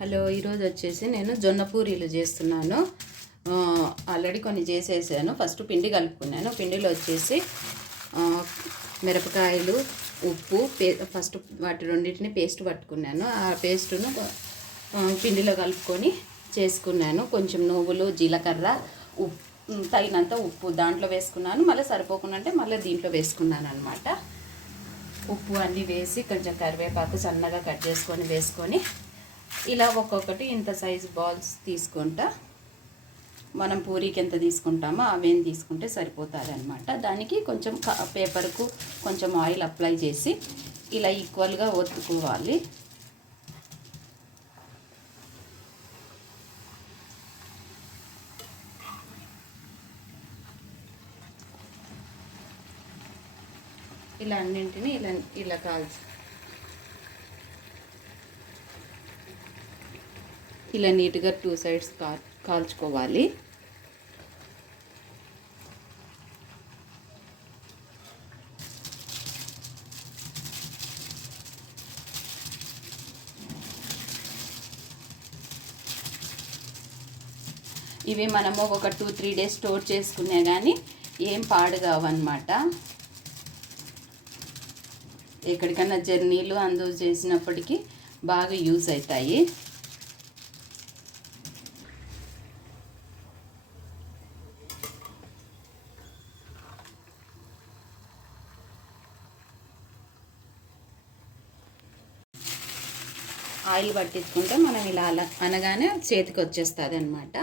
Hello ఈరోజు వచ్చేసి నేను జొన్న పూరీలు చేస్తున్నాను. ఆల్రెడీ కొన్ని చేసేసాను. ఫస్ట్ పిండి కలుపుకున్నాను. పిండిలో వచ్చేసి మిరపకాయలు ఉప్పు పే ఫస్ట్ వాటి రెండింటిని పేస్ట్ పట్టుకున్నాను. ఆ పేస్టును పిండిలో కలుపుకొని చేసుకున్నాను. కొంచెం నువ్వులు జీలకర్ర ఉప్పు తగినంత ఉప్పు దాంట్లో వేసుకున్నాను. మళ్ళీ సరిపోకుండా అంటే మళ్ళీ దీంట్లో వేసుకున్నాను అనమాట ఉప్పు అన్నీ వేసి కొంచెం కరివేపాకు సన్నగా కట్ చేసుకొని వేసుకొని ఇలా ఒక్కొక్కటి ఇంత సైజు బాల్స్ తీసుకుంటా. మనం పూరీకి ఎంత తీసుకుంటామో అవేం తీసుకుంటే సరిపోతుంది అనమాట దానికి కొంచెం పేపర్కు కొంచెం ఆయిల్ అప్లై చేసి ఇలా ఈక్వల్గా ఒత్తుకోవాలి. ఇలా అన్నింటినీ ఇలా ఇలా కాల్చు ఇలా నీట్గా టూ సైడ్స్ కా కాల్చుకోవాలి. ఇవి మనము ఒక టూ త్రీ డేస్ స్టోర్ చేసుకునే కానీ ఏం పాడు కావన్నమాట ఎక్కడికైనా జర్నీలు అందు చేసినప్పటికీ బాగా యూజ్ అవుతాయి ఆయిల్ పట్టించుకుంటే మనం ఇలా అలా అనగానే చేతికి వచ్చేస్తుంది అనమాట